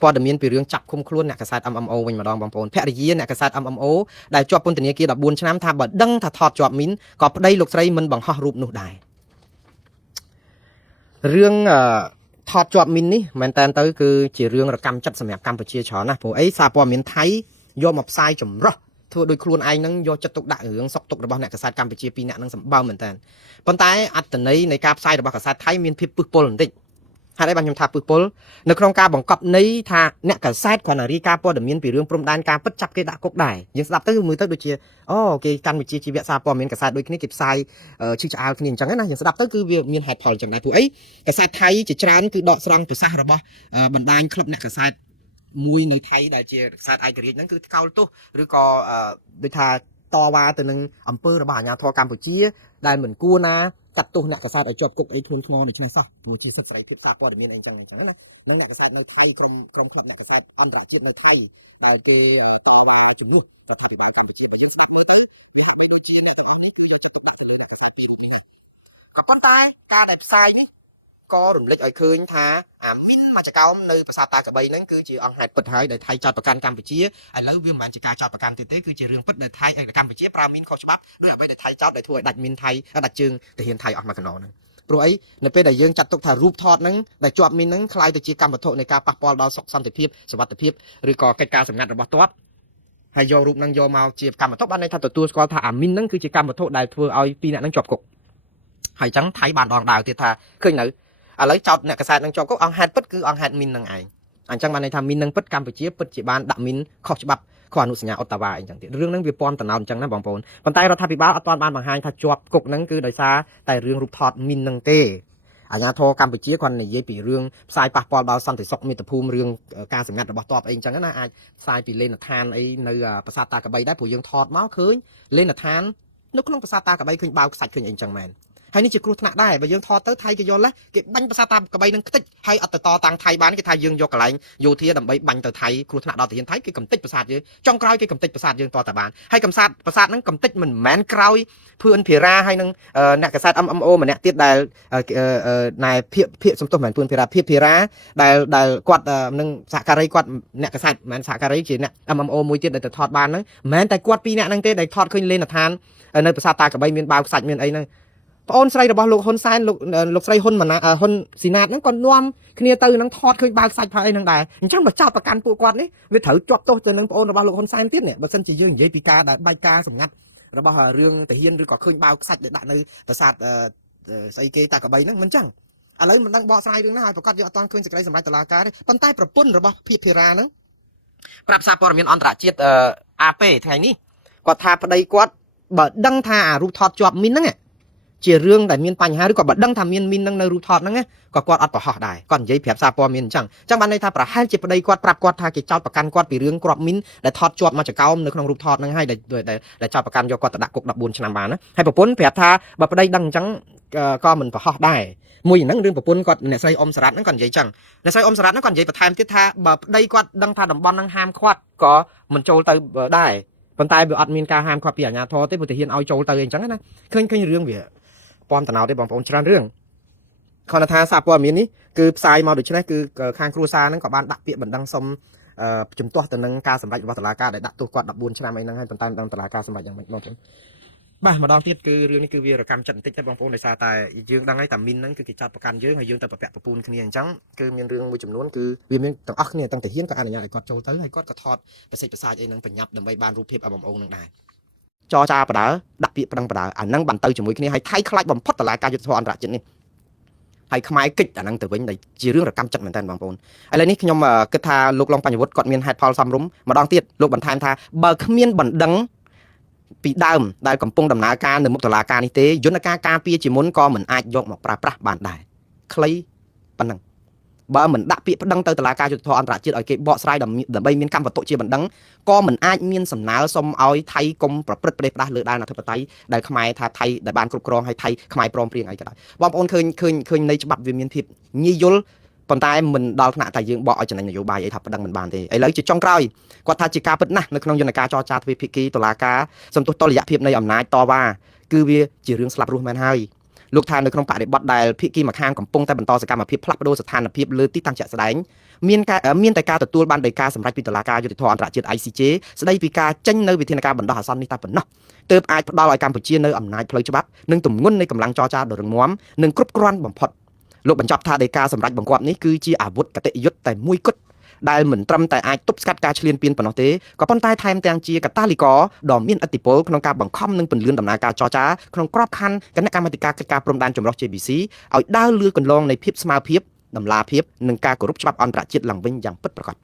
ព័ត៌មានពីរឿងចាប់ឃុំខ្លួនអ្នកកសែត MMO វិញម្ដងបងប្អូនភរិយាអ្នកកសែត MMO ដែលជាប់ពន្ធនាគារ14ឆ្នាំថាបើដឹងថាថតជាប់មីនក៏ប្តីលោកស្រីមិនបង្ហោះរូបនោះដែររឿងថតជាប់មីននេះមែនតើទៅគឺជារឿងរកម្មចិត្តសម្រាប់កម្ពុជាច្រើនណាស់ព្រោះអីសារព័ត៌មានថៃយកមកផ្សាយចម្រោះធ្វើដោយខ្លួនឯងនឹងយកចិត្តទុកដាក់រឿងសុខទុក្ខរបស់អ្នកកសែតកម្ពុជា2នាក់នឹងសម្បើមមែនតើប៉ុន្តែអត្តន័យនៃការផ្សាយរបស់កសែតថៃមានភាពពឹសពុលបន្តិចហើយបានខ្ញុំថាពឹសពុលនៅក្នុងការបង្កប់ន័យថាអ្នកកសែតគ្រាន់តែរាយការណ៍ព័ត៌មានពីរឿងព្រំដែនការពិតចាប់គេដាក់គុកដែរយើងស្ដាប់ទៅមើលទៅដូចជាអូគេកាន់វិជាជីវៈសារព័ត៌មានកសែតដូចគ្នាគេផ្សាយឈឺឆ្អាលគ្នាអញ្ចឹងណាយើងស្ដាប់ទៅគឺវាមានហេតុផលអញ្ចឹងដែរព្រោះអីកសែតថៃជាច្រើនគឺដកស្រង់ប្រសាសន៍របស់បណ្ដាញក្លឹបអ្នកកសែតមួយនៅថៃដែលជាកសែតឯករាជ្យហ្នឹងគឺថ្កោលទោសឬក៏ដូចថាតវ៉ាទៅនឹងអំពើរបស់អាជ្ញាធរកម្ពុជាដែលមិនគួរណាចាត់ទោសអ្នកកសែតឲ្យជាប់គុកអីធ្ងន់ធ្ងរដូច្នេះសោះព្រោះជាសិទ្ធិសេរីភាពសារព័ត៌មានអីចឹងណានិងអ្នកកសែតនៅថៃក្រុមក្លឹបអ្នកកសែតអន្តរជាតិនៅថៃដែលគេតវ៉ាជំនួសរដ្ឋាភិបាលកម្ពុជាស្គាល់មកទៅជាក៏ប៉ុន្តែការដែលផ្សាយនេះក៏រំលេចឲ្យឃើញថាអាមីនមកចកោមនៅប្រាសាទតាកបីហ្នឹងគឺជាអង្គហេតុពិតហើយដែលថៃចោទប្រកាន់កម្ពុជាឥឡូវវាមិនមែនជាការចោទប្រកាន់ទេគឺជារឿងពិតដែលថៃកម្ពុជាប្រើមីនខុសច្បាប់ដោយអ្វីដែលថៃចោទដែលធ្វើឲ្យដាច់មីនថៃដាច់ជើងទាហានថៃអស់មួយកណ្ដោហ្នឹងព្រោះអីនៅពេលដែលយើងចាត់ទុកថារូបថតហ្នឹងដែលជាប់មីនហ្នឹងคล้ายទៅជាកម្មវត្ថុនៃការប៉ះពាល់ដល់សុខសន្តិភាពសុវត្ថិភាពឬក៏កិច្ចការសម្ងាត់របស់ទ័ពហើយយករូបហ្នឹងយកមកជាកម្មវត្ថុបានន័យថាទទួលស្គាល់ថាអាមីនហ្នឹងគឺជាកម្មវត្ថុដែលធ្វើឲ្យពីរអ្នកហ្នឹងជាប់គុកហើយអញ្ចឹងថៃបានដងដាវទៀតថាឃើញនៅឥឡូវចោតអ្នកកសែតនឹងជាប់គុកអង្គហេតុពិតគឺអង្គហេតុមីននឹងឯងអញ្ចឹងបានន័យថាមីននឹងពិតកម្ពុជាពិតជាបានដាក់មីនខុសច្បាប់ខុសអនុសញ្ញាអូតាវ៉ាអីចឹងទៀតរឿងហ្នឹងវាពាន់តំណោតអញ្ចឹងណាបងប្អូនប៉ុន្តែរដ្ឋាភិបាលអត់ទាន់បានបង្ហាញថាជាប់គុកហ្នឹងគឺដោយសារតែរឿងរូបថតមីនហ្នឹងទេអាជ្ញាធរកម្ពុជាគាត់និយាយពីរឿងផ្សាយប៉ះពាល់ដល់សន្តិសុខមាតុភូមិរឿងការសម្ងាត់របស់ទ័ពអីចឹងណាអាចផ្សាយពីលេនដ្ឋានអីនៅប្រាសាទតាកបីដែរព្រោះយើងថតមកឃើញលេនដ្ឋាននៅក្នុងប្រាសាទតាកបីឃើញបាវខ្សាច់ឃើញអីចឹងមែនហើយនេះជាគ្រោះថ្នាក់ដែរបើយើងថតទៅថៃគេយល់គេបាញ់ប្រាសាទតាកបីនឹងខ្ទេចហើយអត់ទៅតតាំងថៃបានគេថាយើងយកកន្លែងយោធាដើម្បីបាញ់ទៅថៃគ្រោះថ្នាក់ដល់ទាហានថៃគេកំទេចប្រាសាទយើងចុងក្រោយគេកំទេចប្រាសាទយើងតតាបានហើយកំសាទប្រាសាទហ្នឹងកំទេចមិនមែនក្រោយភឿនភារាហើយនឹងអ្នកកសែត MMO ម្នាក់ទៀតដែលណែភាកសំទោសមិនមែនភឿនភារាភារាដែលគាត់នឹងសហការីគាត់អ្នកកសែតមិនមែនសហការីជាអ្នក MMO មួយទៀតដែលទៅថតបានហ្នឹងមិនមែនតែគាត់ពីរអ្នកហ្នឹងទេដែលថតឃើញលេនដ្ឋាននៅប្រាសាទតាកបីមានបាវខ្សាច់មានអីហ្នឹងប្អូនស្រីរបស់លោកហ៊ុនសែនលោកស្រីហ៊ុនស៊ីណាតហ្នឹងក៏នាំគ្នាទៅនឹងថតឃើញបាល់ខ្សាច់ផាអីហ្នឹងដែរអញ្ចឹងបើចោតប្រកាន់ពួកគាត់នេះវាត្រូវជាប់ទោសទៅនឹងប្អូនរបស់លោកហ៊ុនសែនទៀតនេះបើមិនជាយើងនិយាយពីការដែលបែកការសម្ងាត់របស់រឿងទាហានឬក៏ឃើញបាល់ខ្សាច់ដែលដាក់នៅប្រាសាទស្អីគេតាកបីហ្នឹងមិនអញ្ចឹងឥឡូវមិនដឹងបកស្រាយរឿងណាហើយប្រកាសយកអត់ទាន់ឃើញសេចក្តីសម្រេចតុលាការទេប៉ុន្តែប្រពន្ធរបស់ភិភារាហ្នឹងប្រាប់សារព័ត៌មានអន្តរជាតិAPថ្ងៃនេះគាត់ថាប្តីគាត់បើដឹងថាអារូបថតជាប់មីនហ្នឹងជារឿងដែលមានបញ្ហាឬក៏បើដឹងថាមានមីននឹងនៅរូបថតហ្នឹងក៏គាត់អត់ប្រហោះដែរគាត់និយាយប្រាប់សារព័ត៌មានអញ្ចឹងបានន័យថាប្រហែលជាប្តីគាត់ប្រាប់គាត់ថាគេចោទប្រកាន់គាត់ពីរឿងគ្រាប់មីនដែលថតជាប់មកចកោមនៅក្នុងរូបថតហ្នឹងហើយដែលចោទប្រកាន់យកគាត់ទៅដាក់គុក14ឆ្នាំបានណាហើយប្រពន្ធប្រាប់ថាបើប្តីដឹងអញ្ចឹងក៏មិនប្រហោះដែរមួយហ្នឹងរឿងប្រពន្ធគាត់អ្នកស្រីអ៊ុំសារ៉ាត់ហ្នឹងគាត់និយាយអញ្ចឹងអ្នកស្រីអ៊ុំសារ៉ាត់ហ្នឹងគាត់និយាយបន្ថែមទៀតថាបើប្តីគាត់ដឹងថាតំបន់ហ្នឹងហាមឃាត់ក៏មិនចូលទៅដែរប៉ុន្តែវាអត់មានការហាមឃាត់ពីអាជ្ញាធរទេព្រោះទាហានឲ្យចូលទៅអញ្ចឹងណាឃើញរឿងវាពាន់តំណោទេបងប្អូនច្រើនរឿងគាត់ថាសារព័ត៌មាននេះគឺផ្សាយមកដូច្នេះគឺខាងគ្រួសារហ្នឹងក៏បានដាក់ពាក្យបណ្ដឹងសុំជំទាស់ទៅនឹងការសម្រេចរបស់តុលាការដែលដាក់ទោសគាត់14ឆ្នាំអីហ្នឹងហើយប៉ុន្តែតុលាការសម្រេចយ៉ាងម៉េចបងប្អូនបាទម្ដងទៀតគឺរឿងនេះគឺវារកម្មចិត្តបន្តិចទេបងប្អូនដោយសារតែយើងដឹងហើយតាមីនហ្នឹងគឺគេចាត់ប្រកាន់យើងហើយយើងទៅប្រពាក់ប្រពូនគ្នាអញ្ចឹងគឺមានរឿងមួយចំនួនគឺវាមានទាំងអស់គ្នាទាំងទាហានក៏អនុញ្ញាតឲ្យគាត់ចូលទៅហើយគាត់ក៏ថតប្រសិទ្ធប្រសាទអីហ្នឹងប្រញាប់ដើម្បីបានរូបភាព MMO ហ្នឹងដែរចរចាបដើដាក់ពាក្យប្តឹងបដើអាហ្នឹងបានទៅជាមួយគ្នាហើយថៃខ្លាចបំផុតតុលាការយុត្តិធម៌អន្តរជាតិនេះហើយខ្មែរកិច្ចអាហ្នឹងទៅវិញដែលជារឿងរកម្មចិត្តមែនតើបងប្អូនឥឡូវនេះខ្ញុំគិតថាលោកឡុងបញ្ញវុត្តគាត់មានហេតុផលសមរម្យម្ដងទៀតលោកបន្ថែមថាបើគ្មានបណ្ដឹងពីដើមដែលកំពុងដំណើរការនៅមុខតុលាការនេះទេយន្តការការពារជាមុនក៏មិនអាចយកមកប្រើប្រាស់បានដែរខ្លីប៉ុណ្ណឹងបើមិនដាក់ពាក្យប្តឹងទៅតុលាការយុត្តិធម៌អន្តរជាតិឲ្យគេបកស្រាយដើម្បីមានកម្មវត្ថុជាបណ្ដឹងក៏មិនអាចមានសំណើសុំឲ្យថៃកុំប្រព្រឹត្តប្រទេសផ្ដាស់លើដែនអធិបតេយ្យដែលខ្មែរថាថៃដែលបានគ្រប់គ្រងឲ្យថៃខ្មែរព្រមព្រៀងអីក៏ដោយបងប្អូនឃើញនៃច្បាប់វាមានភាពងាយយល់ប៉ុន្តែមិនដល់ថ្នាក់ថាយើងបកឲ្យចំណេញនយោបាយអីថាប្តឹងមិនបានទេឥឡូវជាចុងក្រោយគាត់ថាជាការពិតណាស់នៅក្នុងយន្តការចរចាទ្វេភាគីតុលាការសន្ទុះតុល្យភាពនៃអំណាចតវ៉ាគឺវាជារឿងស្លាប់រស់មែនហើយលោកថានៅក្នុងបរិបទដែលភាគីម្ខាងកំពុងតែបន្តសកម្មភាពផ្លាស់ប្ដូរស្ថានភាពលើទីតាំងជាក់ស្ដែង មានតែការទទួលបានដោយការសម្រេចពីតុលាការយុត្តិធម៌អន្តរជាតិ ICJ ស្ដីពីការចេញនៅវិធានការបណ្ដោះអាសន្ននេះតែប៉ុណ្ណោះទើបអាចផ្ដល់ឲ្យកម្ពុជានៅអំណាចផ្លូវច្បាប់និងទម្ងន់នៃកម្លាំងចរចាដ៏រឹងមាំនិងគ្រប់គ្រាន់បំផុតលោកបញ្ចប់ថាដោយការសម្រេចបង្គាប់នេះគឺជាអាវុធកតេយុទ្ធតែមួយគត់ដែលមិនត្រឹមតែអាចទប់ស្កាត់ការឈ្លានពានប៉ុណ្ណោះទេក៏ប៉ុន្តែថែមទាំងជាកាតាលីករដ៏មានឥទ្ធិពលក្នុងការបង្ខំនិងពន្លឿនដំណើរការចរចាក្នុងក្របខ័ណ្ឌគណៈកម្មាធិការកិច្ចការព្រំដែនចម្រុះ JBC ឲ្យដើរលឿនកន្លងនៃភាពស្មើភាពតម្លាភាពនិងការគោរពច្បាប់អន្តរជាតិឡើងវិញយ៉ាងពិតប្រាកដ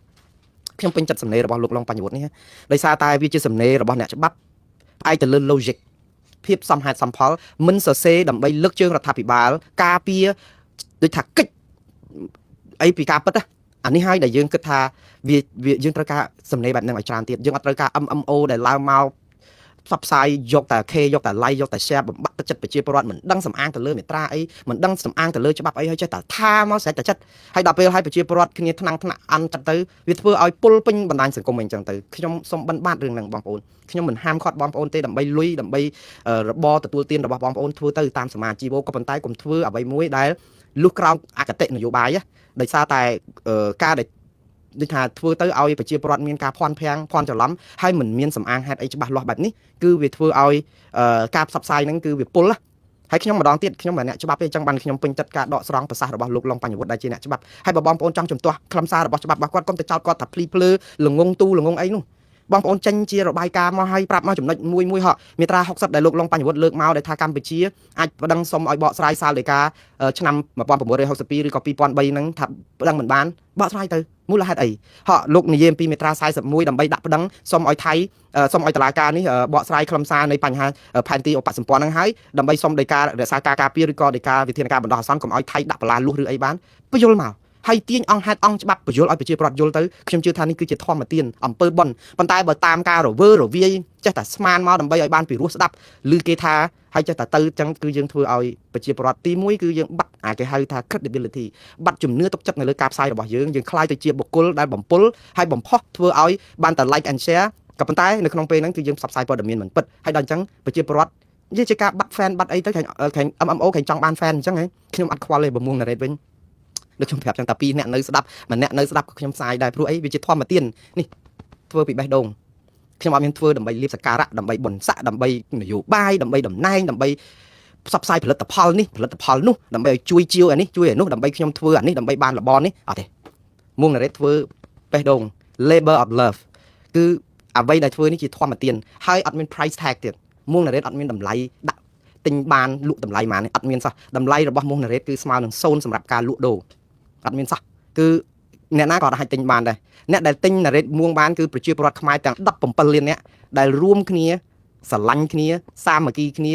ខ្ញុំពេញចិត្តសំណេររបស់លោកឡុងបញ្ញវុฒิនេះដោយសារតែវាជាសំណេររបស់អ្នកច្បាប់ផ្អែកទៅលើ logic ភាពសមហេតុសមផលមិនសរសេរដើម្បីលើកជើងរដ្ឋាភិបាលការពារដូចថាកិច្ចអីពីការពិតអានេះហើយដែលយើងគិតថាវាយើងត្រូវការសំណេរបែបហ្នឹងឲ្យច្រើនទៀតយើងអត់ត្រូវការ MMO ដែលឡើងមកផ្សព្វផ្សាយយកតែ K យកតែ like យកតែ share បំបត្តិទឹកចិត្តប្រជាពលរដ្ឋមិនដឹងសំអាងទៅលើមេត្រាអីមិនដឹងសំអាងទៅលើច្បាប់អីហើយចេះតែថាមកស្រេចតែចិត្តហើយដល់ពេលឲ្យប្រជាពលរដ្ឋគ្នាថ្នាក់អន់ចិត្តទៅវាធ្វើឲ្យពុលពេញបណ្ដាញសង្គមអីចឹងទៅខ្ញុំសូមបិណ្ឌបាតរឿងហ្នឹងបងប្អូនខ្ញុំមិនហាមឃាត់បងប្អូនទេដើម្បីលុយដើម្បីរបរទទួលទានរបស់បងប្អូនធ្វើទៅតាមសមាជិកក៏ប៉ុន្តែកុំធ្វើអ្វីមួយដែលលុះក្រោមអគតិនយោបាយដោយសារតែការដែលដូចថាធ្វើទៅឲ្យប្រជាពលរដ្ឋមានការភ័ន្តភាំងភ័ន្តច្រឡំហើយមិនមានសំអាងហេតុអីច្បាស់លាស់បែបនេះគឺវាធ្វើឲ្យការផ្សព្វផ្សាយហ្នឹងគឺវាពុលហើយខ្ញុំម្ដងទៀតខ្ញុំមិនអ្នកច្បាប់ទេអញ្ចឹងបានខ្ញុំពេញចិត្តការដកស្រង់ប្រសាសន៍របស់លោកឡុងបញ្ញវុฒิដែលជាអ្នកច្បាប់ហើយបើបងប្អូនចង់ជំទាស់ខ្លឹមសាររបស់ច្បាប់របស់គាត់កុំទៅចោទគាត់ថាភ្លីភ្លើល្ងងទូល្ងងអីនោះបងប្អូនចេញជារបាយការណ៍មកឲ្យប្រាប់មកចំណុចមួយហោះមាត្រា60ដែលលោកឡុងបញ្ញវុฒิលើកមកដែលថាកម្ពុជាអាចប្តឹងសុំឲ្យបកស្រាយសាលដីកាឆ្នាំ1962ឬក៏2003ហ្នឹងថាប្តឹងមិនបានបកស្រាយទៅមូលហេតុអីហោះលោកនិយាយអំពីមាត្រា41ដើម្បីដាក់ប្តឹងសុំឲ្យថៃសុំឲ្យតុលាការនេះបកស្រាយខ្លឹមសារនៃបញ្ហាផែនទីឧបសម្ព័ន្ធហ្នឹងហើយដើម្បីសុំដីការរក្សាការការពារឬក៏ដីការវិធានការបណ្ដោះអាសន្នកុំឲ្យថៃដាក់បន្លាលួសឬអីបានបញ្យល់មកហើយទាញអង្គហេតុអង្គច្បាប់បញ្យល់ឲ្យប្រជាពលរដ្ឋយល់ទៅខ្ញុំជឿថានេះគឺជាធម្មទានអំពើបុណ្យប៉ុន្តែបើតាមការរវើរវាយចេះតែស្មានមកដើម្បីឲ្យបានពីរោះស្ដាប់ឬគេថាហើយចេះតែទៅចឹងគឺយើងធ្វើឲ្យប្រជាពលរដ្ឋទី1គឺយើងបាត់គេហៅថា credibility បាត់ជំនឿទុកចិត្តនៅលើការផ្សាយរបស់យើងខ្លាយទៅជាបុគ្គលដែលបំពុលហើយបំផុសធ្វើឲ្យបានតែ like and share ក៏ប៉ុន្តែនៅក្នុងពេលហ្នឹងគឺយើងផ្សព្វផ្សាយព័ត៌មានមិនពិតហើយដល់អញ្ចឹងប្រជាពលរដ្ឋនិយាយជាការបាត់ fan បាត់អីទៅខាង MMO ខាងចង់បាន fan អញ្ចឹងហ៎ខ្ញុំអត់ខ្វល់ទេបើមួង narrate វិញដូចខ្ញុំប្រាប់ចឹងតែ2អ្នកនៅស្ដាប់ម្នាក់នៅស្ដាប់ក៏ខ្ញុំផ្សាយដែរព្រោះអីវាជាធម្មទាននេះធ្វើពីបេះដូងខ្ញុំអត់មានធ្វើដើម្បីលៀបសក្ការៈដើម្បីបុណ្យស័ក្តិដើម្បីនយោបាយដើម្បីតំណែងដើម្បីផ្សព្វផ្សាយផលិតផលនេះផលិតផលនោះដើម្បីឲ្យជួយជាវអានេះជួយអានោះដើម្បីខ្ញុំធ្វើអានេះដើម្បីបានលបនេះអត់ទេមួង narrate ធ្វើបេះដូង labor of love គឺអ្វីដែលធ្វើនេះជាធម្មទានហើយអត់មាន price tag ទៀតមួង narrate អត់មានតម្លៃដាក់ទិញបានលក់តម្លៃមកនេះអត់មានសោះតម្លៃរបស់មួង narrate គឺស្មើនឹង0សម្រាប់ការលក់ដូរអត់មានសោះគឺអ្នកណាក៏អាចទិញបានដែរអ្នកដែលទិញ narrate មួងបានគឺប្រជាពលរដ្ឋខ្មែរទាំង17លានអ្នកដែលរួមគ្នាស្រឡាញ់គ្នាសាមគ្គីគ្ន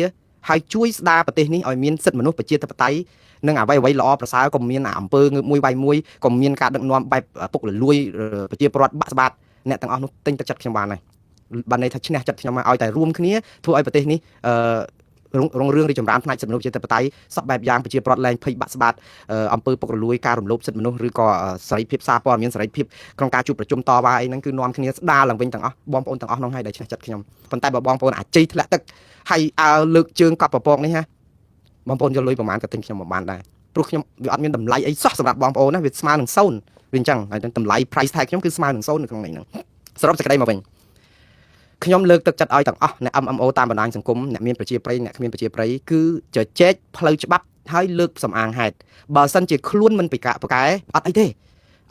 ាហើយជួយស្ដារប្រទេសនេះឲ្យមានសិទ្ធិមនុស្សប្រជាធិបតេយ្យនិងអ្វីល្អប្រសើរក៏មានអំពើងើបមួយវាយមួយក៏មានការដឹកនាំបែបពុករលួយប្រជាពលរដ្ឋបាក់ស្បាតអ្នកទាំងអស់នោះទិញទឹកចិត្តខ្ញុំបានហើយបានន័យថាឈ្នះចិត្តខ្ញុំឲ្យតែរួមគ្នាធ្វើឲ្យប្រទេសនេះរុងរឿងរីចម្រើនផ្នែកសិទ្ធិមនុស្សប្រជាធិបតេយ្យសពបែបយ៉ាងប្រជាពលរដ្ឋលែងភ័យបាក់ស្បាតអំពើពុករលួយការរំលោភសិទ្ធិមនុស្សឬក៏សេរីភាពសារព័ត៌មានសេរីភាពក្នុងការជួបប្រជុំតវ៉ាអីហ្នឹងគឺនាំគ្នាស្ដារឡើងវិញទាំងអស់បងប្អូនទាំងអស់នោះហើយដែលឈ្នះចិត្តខ្ញុំប៉ុន្តែបើបងប្អូនអាចជ័យធ្លាក់ទឹកហើយលើកជើងកប់ប្រពកនេះហ่าបងប្អូនយកលុយប្រហែលក៏ទិញខ្ញុំមិនបានដែរព្រោះខ្ញុំវាអត់មានតម្លៃអីសោះសម្រាប់បងប្អូនណាវាស្មើនឹង0វាអញ្ចឹងហើយតម្លៃ price tag ខ្ញុំគឺស្មើនឹង0នៅក្នុងនេះហ្នឹងសរុបសេចក្តីមកវិញខ្ញុំលើកទឹកចិត្តឲ្យទាំងអស់អ្នក MMO តាមបណ្ដាញសង្គមអ្នកមានប្រជាប្រិយអ្នកគ្មានប្រជាប្រិយគឺជជែកផ្លូវច្បាប់ហើយលើកសំអាងហេតុបើសិនជាខ្លួនមិនប្រកែអត់អីទេ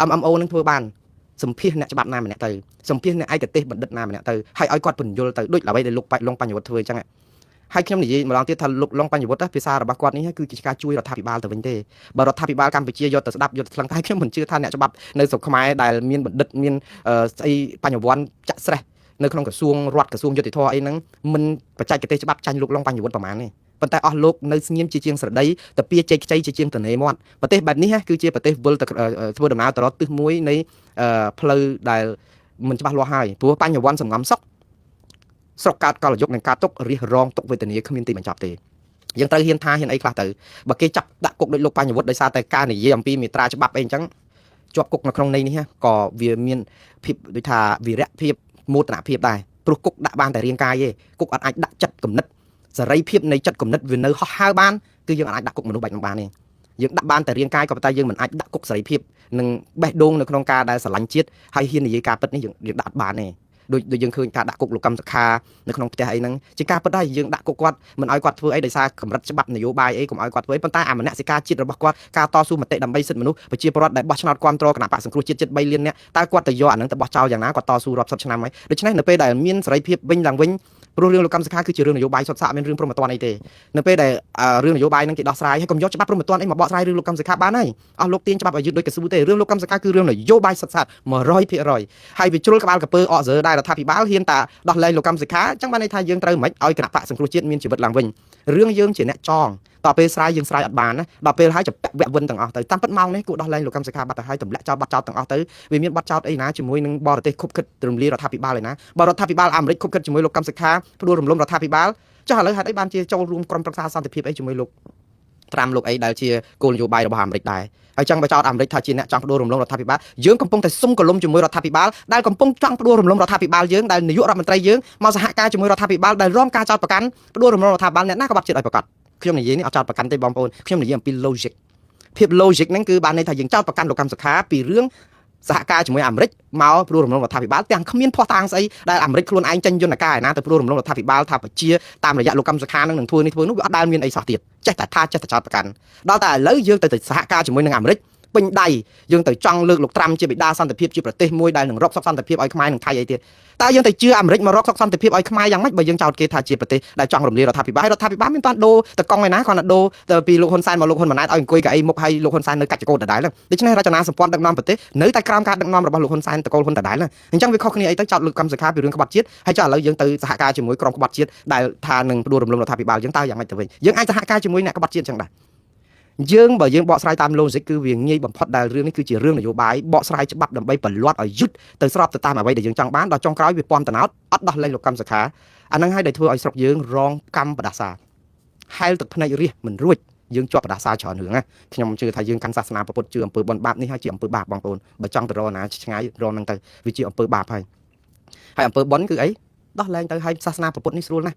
MMO នឹងធ្វើបានសម្ភាសអ្នកច្បាប់ណាម្នាក់ទៅសម្ភាសអ្នកឯកទេសបណ្ឌិតណាម្នាក់ទៅហើយឲ្យគាត់ពន្យល់ទៅដូចអ្វីដែលលោកឡុងបញ្ញវុฒิធ្វើអញ្ចឹងហើយខ្ញុំនិយាយម្ដងទៀតថាលោកឡុងបញ្ញវុฒิភាសារបស់គាត់នេះគឺជាការជួយរដ្ឋាភិបាលទៅវិញទេបើរដ្ឋាភិបាលកម្ពុជាយកទៅស្ដាប់យកទៅថ្លឹងតែខ្ញុំមិនជឿថាអ្នកច្បាប់នៅស្រុកខ្មែរដែលមានបណ្ឌិតមានស្អីបញ្ញវន្តចាក់ស្រេះនៅក្នុងក្រសួងរដ្ឋក្រសួងយុតិធម៌អីហ្នឹងមិនបច្ចេកទេសច្បាប់ចាញ់លោកឡុងបញ្ញវុฒิប្រហែលទេប៉ុន្តែអស់លោកនៅស្ងៀមជាជាងស្រដីតាពីជ័យខ្ចីជាជាងតនេមាត់ប្រទេសបែបនេះគឺជាប្រទេសវិលទៅធ្វើដំណើរទៅរកទិសមួយនៃផ្លូវដែលមិនច្បាស់លាស់ហើយព្រោះបញ្ញវន្តសំងំសុកស្រុកកើតកលយុគនឹងការຕົករិះរងຕົកវេទនាគ្មានទីបញ្ចប់ទេយើងត្រូវហ៊ានថាហ៊ានអីខ្លះទៅបើគេចាប់ដាក់គុកដោយលោកបញ្ញវុฒิដោយសារតែការនិយាយអំពីមេត្រាច្បាប់អីអញ្ចឹងជាប់គុកនៅក្នុងន័យនេះក៏វាមានភាពដូចថាវីរៈភាពមោទនភាពដែរព្រោះគុកដាក់បានតែរាងកាយទេគុកអត់អាចដាក់ចិត្តគំនិតសេរីភាពនៃចិត្តគំនិតវានៅហោះហើរបានគឺយើងអាចដាក់គុកមនុស្សបែបនោះបានទេយើងដាក់បានតែរាងកាយក៏ប៉ុន្តែយើងមិនអាចដាក់គុកសេរីភាព នឹងបេះដូងនៅក្នុងការដែលស្រឡាញ់ជាតិហើយហ៊ាននិយាយការពិតនេះយើងដាក់បានទេដូចយើងឃើញការដាក់គុកលោកកម្មសខានៅក្នុងផ្ទះអីហ្នឹងជាការពិតដែរយើងដាក់គុកគាត់មិនឲ្យគាត់ធ្វើអីដោយសារកម្រិតច្បាប់នយោបាយអីកុំឲ្យគាត់ធ្វើប៉ុន្តែអាមនសិការជាតិរបស់គាត់ការតស៊ូមតិដើម្បីសិទ្ធិមនុស្សប្រជាពលរដ្ឋដែលបោះឆ្នោតគ្រប់គ្រងគណៈបកសង្គ្រោះជាតិ3លាននាក់តើគាត់ទៅយកអាហ្នឹងទៅបោះចោលយ៉ាងណាគាត់តស៊ូរាប់សិបឆ្នាំហើយដូច្នេះនៅពេលដែលមានសេរីភាពវិញឡើងវិញព្រោះរឿងលោកកម្មសខាគឺជារឿងនយោបាយសុទ្ធសាធមានរឿងព្រមត្តនអីទេនៅពេលដែលរឿងនយោបាយហ្នឹងគេដោះស្រាយហើយកុំយកច្បាប់ព្រមត្តនអីមកបកស្រាយរឿងលោកកម្មសខាបានហើយអស់លោកទាញច្បាប់ឲ្យយឺតដូចកស៊ូទេរឿងលោកកម្មសខាគឺរឿងនយោបាយសុទ្ធសាធ 100% ហើយវាជ្រុលក្បាលកពើអកសើដែររដ្ឋាភិបាលហ៊ានតែដោះលែងលោកកម្មសខាអញ្ចឹងបានន័យថាយើងត្រូវមិនឲ្យគណៈបកសង្គ្រោះជាតិមានជីវិតឡើងវិញរឿងយើងជាអ្នកចងដល់ពេលស្រាយយើងស្រាយអត់បានណាដល់ពេលហើយจะពាក់វគ្គវិនទាំងអស់ទៅតាមពិតម៉ោងនេះគួរដោះលែងលោកកម្មសខាបាត់ទៅហើយទម្លាក់ចោលបាត់ចោលទាំងអស់ទៅវាមានបាត់ចោលអីណាជាមួយនឹងបរទេសខុបខិតរំលាយរដ្ឋាភិបាលឯណាបើរដ្ឋាភិបាលអាមេរិកខុបខិតជាមួយលោកកម្មសខាផ្ដួលរំលំរដ្ឋាភិបាលចាស់ឥឡូវហេតុអីបានជាចូលរួមក្រុមប្រឹក្សាសន្តិភាពអីជាមួយលោកត្រាំលោកអីដែលជាគោលនយោបាយរបស់អាមេរិកដែរហើយចង់បើចោតអាមេរិកថាជាអ្នកចង់ផ្ដួលរំលំរដ្ឋាភិបាលយើងកំពុងតែសុំកលុំជាមួយរដ្ឋាភិបាលដែលកំពុងចង់ផ្ដួលរំលំរដ្ឋាភិបាលយើងដែលនាយករដ្ឋមន្ត្រីយើងមកសហការជាមួយរដ្ឋាភិបាលដែលរងការចោទប្រកាន់ផ្ដួលរំលំរដ្ឋាភិបាលអ្នកណាក៏បាត់ចិត្តឲ្យប្រកាសខ្ញុំនិយាយនេះអត់ចោទប្រកាន់ទេបងប្អូនខ្ញុំនិយាយអំពី logic ភាព logic ហ្នឹងគឺបានន័យថាយើងចោទប្រកាន់លោកកម្មសខាពីរឿងសហការជាមួយអាមេរិកមកផ្ដួលរំលំរដ្ឋាភិបាលទាំងគ្មានភ័ស្តុតាងស្អីដែលអាមេរិកខ្លួនឯងចេញយន្តការឯណាទៅផ្ដួលរំលំរដ្ឋាភិបាលថាប្រជាតាមរយៈលោកកម្មសខានឹងធ្វើនេះធ្វើនោះវាអត់ដែលមានអីសោះទៀតចេះតែថាចេះតែចោទប្រកាន់ដល់តែឥឡូវយើងទៅសហការជាមួយនឹងអាមេរិកពេញដៃយើងទៅចង់លើកលោកត្រាំជាបិតាសន្តិភាពជាប្រទេសមួយដែលនឹងរកសុខសន្តិភាពឲ្យខ្មែរនិងថៃអីទៀតតើយើងទៅជឿអាមេរិកមករកសុខសន្តិភាពឲ្យខ្មែរយ៉ាងម៉េចបើយើងចោទគេថាជាប្រទេសដែលចង់រំលាយរដ្ឋាភិបាលរដ្ឋាភិបាលមានតាន់ដូរតកង់ឯណាគាត់ណាដូរទៅពីលោកហ៊ុនសែនមកលោកហ៊ុនម៉ាណែតឲ្យអង្គុយកៅអីមុខឲ្យលោកហ៊ុនសែននៅកាច់ចកោតដដែលហ្នឹងដូច្នេះរចនាសម្ព័ន្ធដឹកនាំប្រទេសនៅតែក្រោមការដឹកនាំរបស់លោកហ៊ុនសែនតកូលហ៊ុនដដែលហ្នឹងអញ្ចឹងវាខុសគ្នាអីទៅចោទលោកកម្មសខាពីរឿងក្បត់ជាតិហើយចោទឥឡូវយើងទៅសហការជាមួយក្រុមក្បត់ជាតិដែលថានឹងផ្ដួលរំលំរដ្ឋាភិបាលយើងតើយ៉ាងម៉េចទៅវិញយើងអាចសហការជាមួយអ្នកក្បត់ជាតិអញ្ចឹងដែរយើងបើយើងបកស្រាយតាម logic គឺវាងាយបំផុតដែលរឿងនេះគឺជារឿងនយោបាយបកស្រាយច្បាប់ដើម្បីបន្លាត់ឲ្យយឺតទៅស្របទៅតាមអ្វីដែលយើងចង់បានដល់ចុងក្រោយវាពំតណោតអត់ដោះលែងលោកកម្មសខាអាហ្នឹងហើយដែលធ្វើឲ្យស្រុកយើងរងកម្មបដាសាហែលទឹកភ្នែករះមិនរួចយើងជាប់បដាសាច្រើនរឿងណាខ្ញុំជឿថាយើងកាន់សាសនាពុទ្ធជឿអំពើបន់បាបនេះហើយជាអំពើបាបបងប្អូនបើចង់ទៅរកណាឆ្ងាយរកហ្នឹងទៅវាជាអំពើបាបហើយអំពើបន់គឺអីដោះលែងទៅហើយសាសនាពុទ្ធនេះស្រួលណាស់